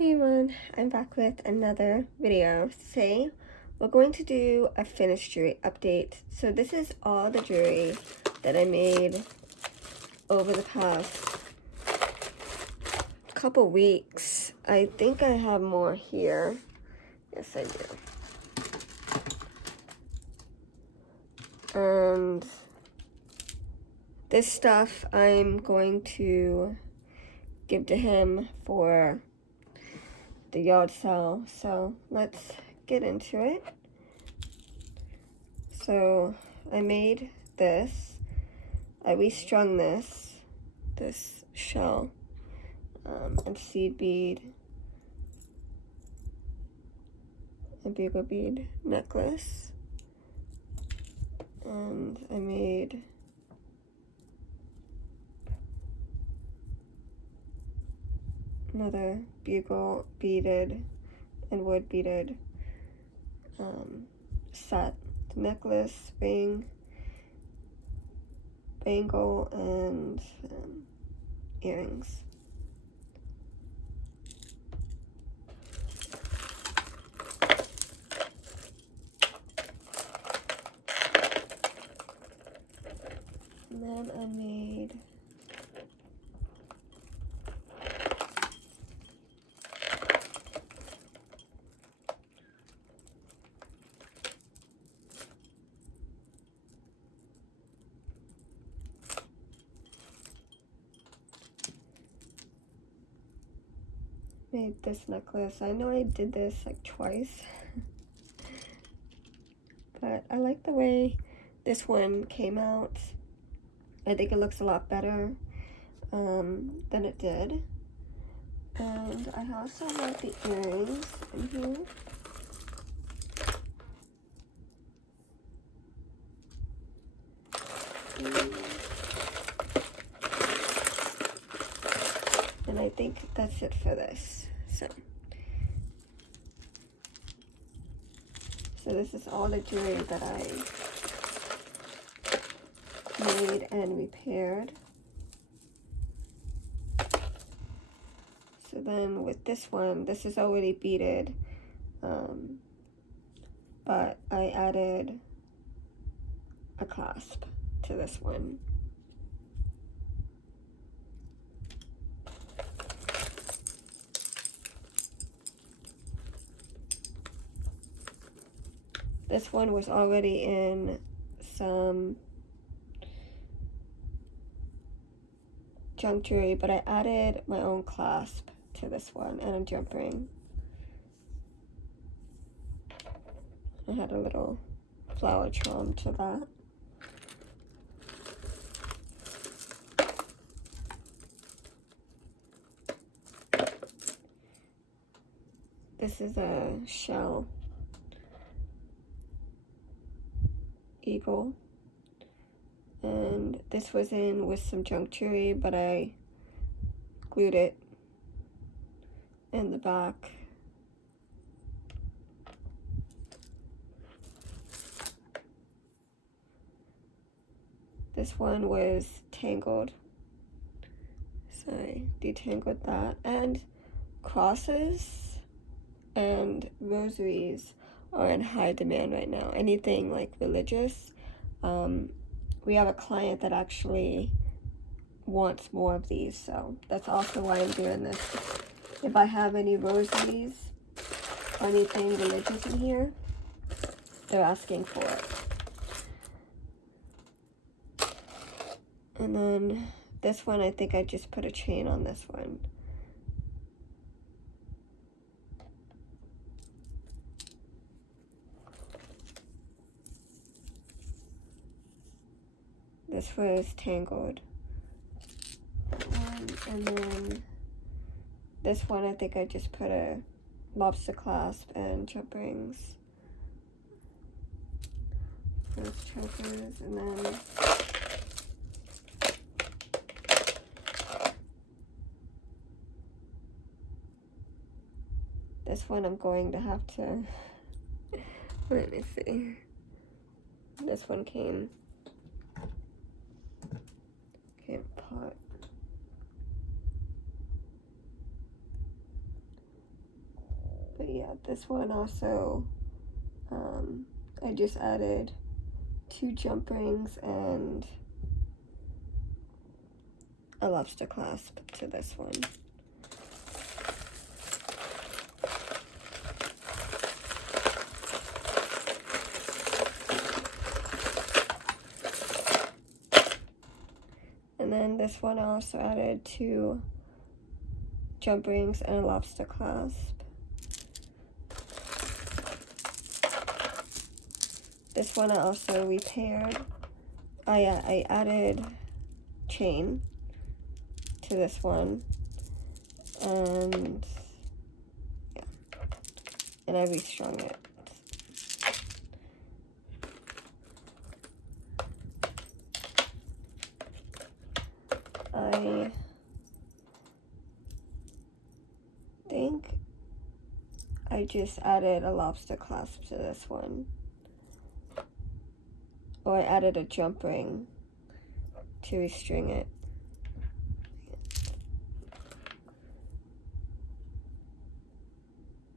Hey everyone, I'm back with another video. Today we're going to do a finished jewelry update. So this is all the jewelry that I made over the past couple weeks. I think I have more here. Yes, I do. And this stuff I'm going to give to him for the yard sale. So let's get into it. So I made this. I restrung this shell and seed bead and bugle bead necklace, and I made another bugle beaded and wood beaded set. The necklace, ring, bangle, and earrings. And then I made this necklace. I know I did this like twice, but I like the way this one came out. I think it looks a lot better than it did. And I also have the earrings in here. And I think that's it for this. So this is all the jewelry that I made and repaired. So then with this one, this is already beaded, but I added a clasp to this one. This one was already in some junk jewelry, but I added my own clasp to this one and a jump ring. I had a little flower charm to that. This is a shell eagle, and this was in with some junk jewelry, but I glued it in the back. This one was tangled, so I detangled that. And crosses and rosaries are in high demand right now. Anything like religious. We have a client that actually wants more of these, so that's also why I'm doing this. If I have any rosaries or anything religious in here, they're asking for it. And then this one, I think I just put a chain on this one. This was tangled. And then this one, I think I just put a lobster clasp and jump rings. First chokers, and then this one I'm going to have to, let me see. This one came apart. yeah, this one also, I just added 2 jump rings and a lobster clasp to this one. And then this one I also added 2 jump rings and a lobster clasp. This one I also repaired. I added chain to this one, and yeah, and I restrung it. I think I just added a lobster clasp to this one. Or I added a jump ring to restring it.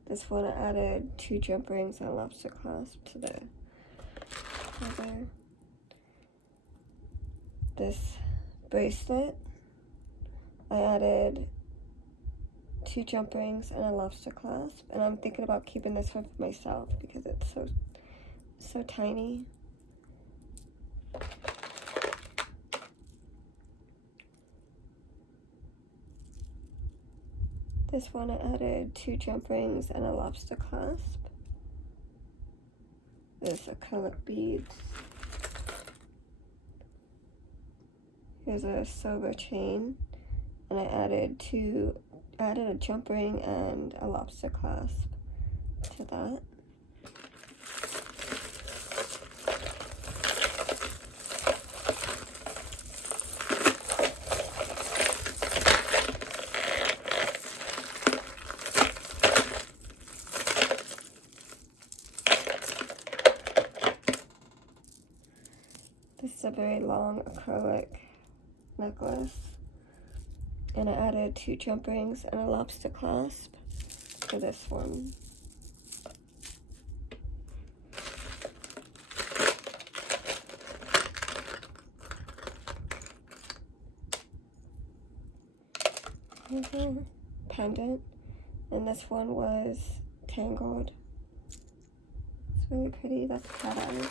This one I added 2 jump rings and a lobster clasp to the other. This bracelet, I added 2 jump rings and a lobster clasp, and I'm thinking about keeping this one for myself because it's so tiny. This one I added 2 jump rings and a lobster clasp. There's acrylic beads. Here's a silver chain, and I added a jump ring and a lobster clasp to that. This is a very long acrylic necklace, and I added 2 jump rings and a lobster clasp for this one. Here's a pendant, and this one was tangled. It's really pretty. That's cat eyes.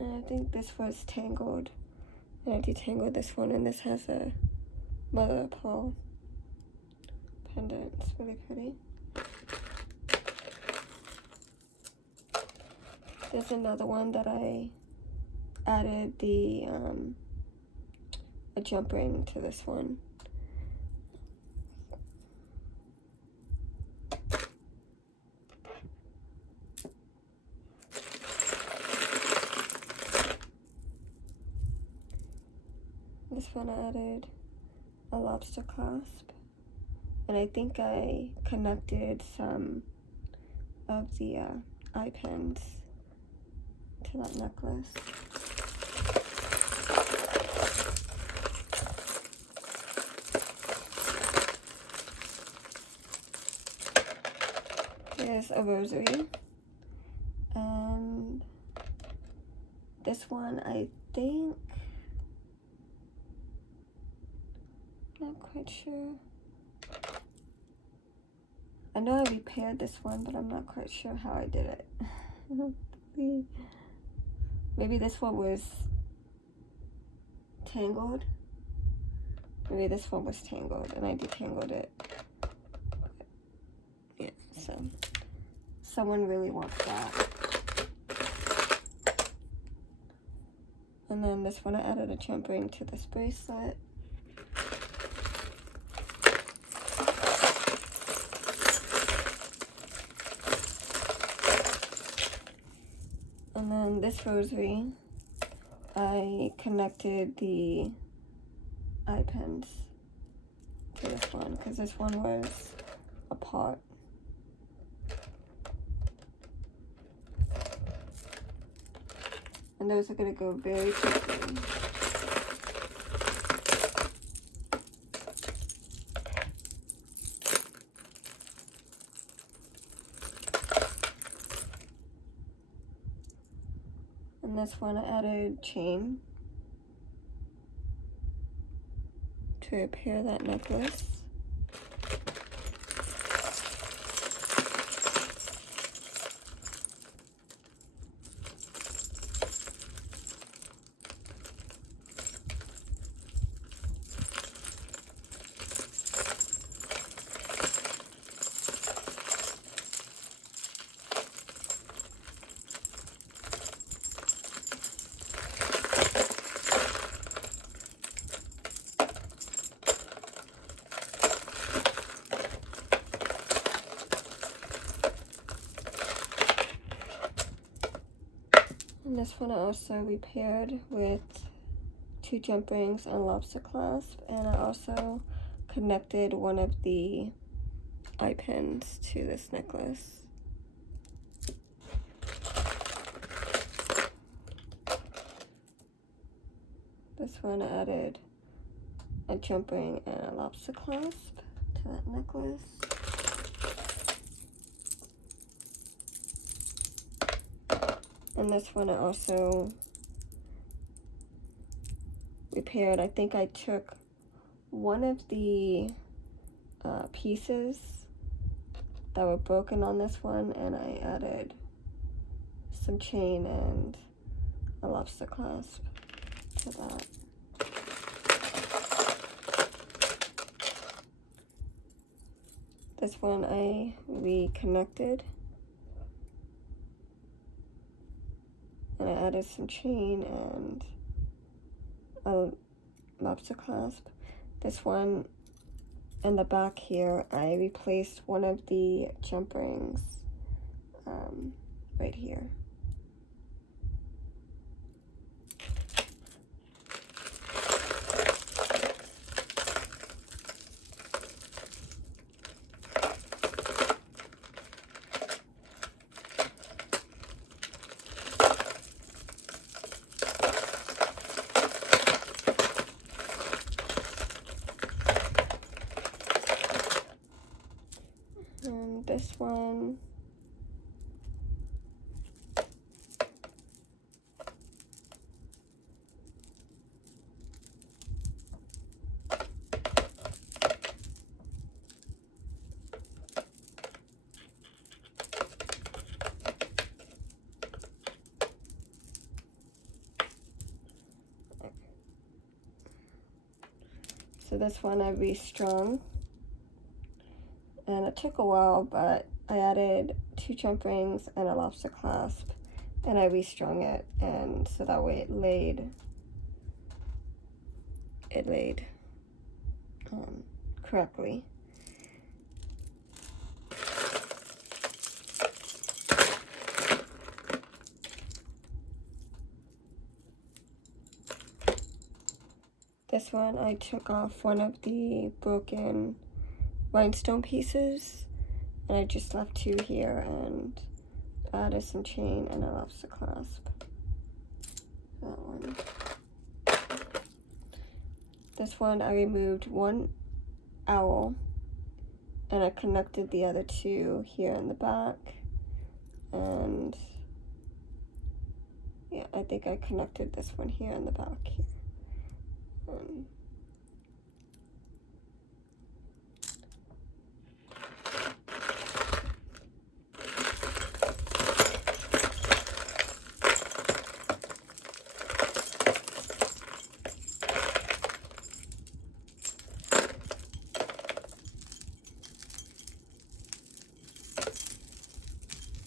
And I think this was tangled, and I detangled this one, and this has a mother of pearl pendant. It's really pretty. There's another one that I added a jump ring to this one. This one I added a lobster clasp, and I think I connected some of the eye pins to that necklace. Here's a rosary, and this one I think, not quite sure. I know I repaired this one, but I'm not quite sure how I did it. Maybe this one was tangled. Maybe this one was tangled and I detangled it. Yeah, so someone really wants that. And then this one I added a jump ring to this bracelet. And then this rosary, I connected the eye pins to this one because this one was apart. And those are going to go very quickly. And this one I added chain to repair that necklace. And this one I also repaired with 2 jump rings and lobster clasp, and I also connected one of the eye pins to this necklace. This one I added a jump ring and a lobster clasp to that necklace. And this one I also repaired. I think I took one of the pieces that were broken on this one, and I added some chain and a lobster clasp to that. This one I reconnected, and I added some chain and a lobster clasp. This one in the back here, I replaced one of the jump rings right here. And this one, so this one I restrung, and it took a while, but I added 2 jump rings and a lobster clasp, and I restrung it, and so that way it laid correctly. This one I took off one of the broken rhinestone pieces, and I just left 2 here and added some chain and a lobster clasp. That one. This one I removed 1 owl, and I connected the other 2 here in the back, and yeah, I think I connected this one here in the back here.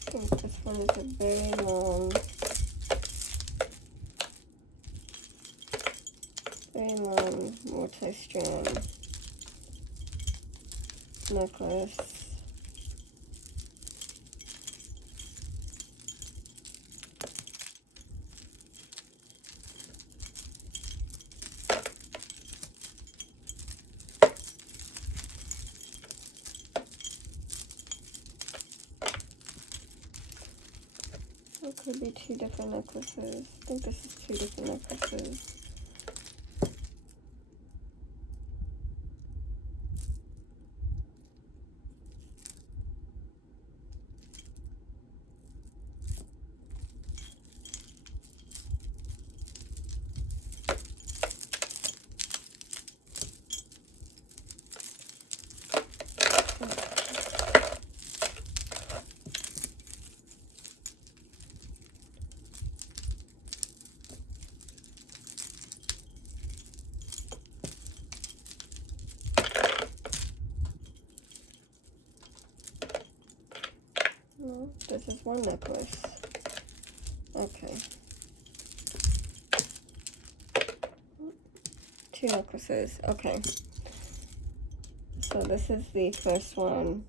I think this one is a very long multi-strand necklace. It could be 2 different necklaces. I think this is 2 different necklaces. No, this is 1 necklace. Okay. 2 necklaces. Okay. So this is the first one.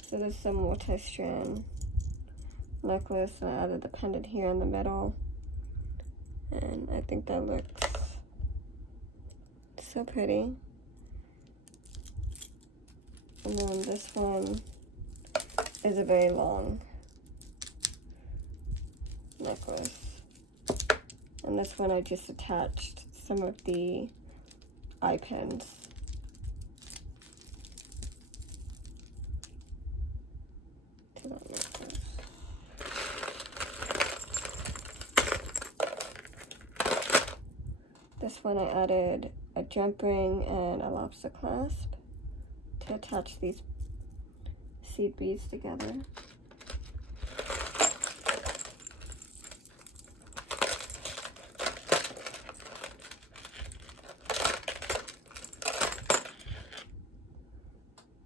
So there's some multi-strand necklace, and I added the pendant here in the middle, and I think that looks so pretty. And then this one is a very long necklace, and this one I just attached some of the eye pins. To that necklace. This one I added a jump ring and a lobster clasp to attach these seed beads together.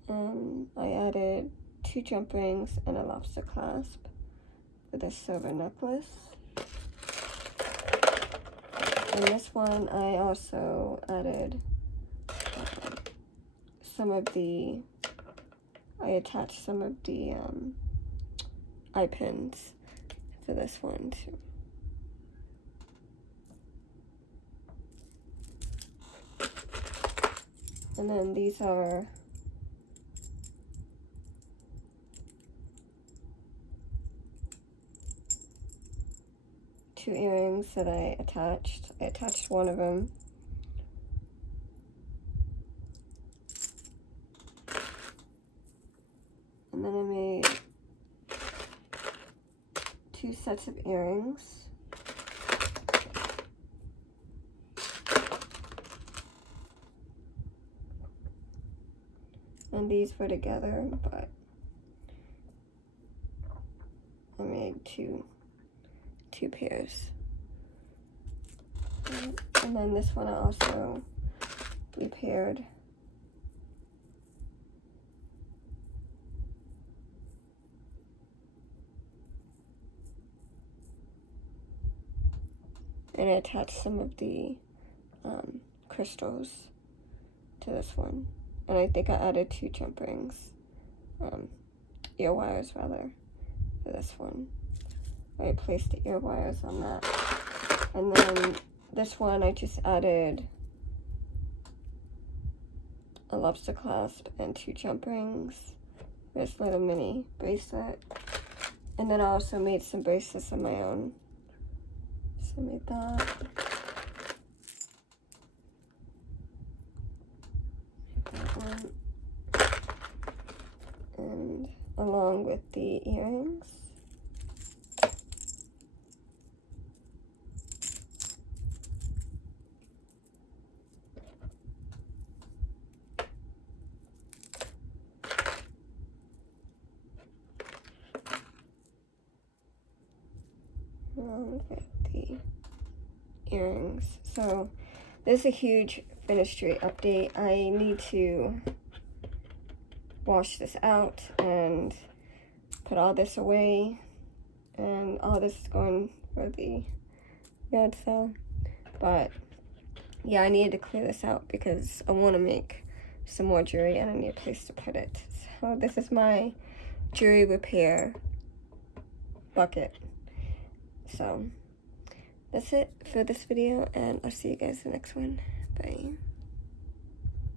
And I added 2 jump rings and a lobster clasp with a silver necklace. And this one I also added I attached some of the eye pins to this one too. And then these are two earrings that I attached. I attached one of them. And then I made 2 sets of earrings. And these were together, but I made two pairs. And then this one I also repaired. And I attached some of the crystals to this one. And I think I added 2 jump rings, ear wires rather, for this one. I placed the ear wires on that. And then this one I just added a lobster clasp and 2 jump rings, this little mini bracelet. And then I also made some bracelets of my own. So I made that. One. And along with the earrings. Along with the earrings. So this is a huge Finistree update. I need to wash this out and put all this away, and all this is going for the yard sale. But yeah, I needed to clear this out because I want to make some more jewelry and I need a place to put it. So this is my jewelry repair bucket. So that's it for this video, and I'll see you guys in the next one. Bye.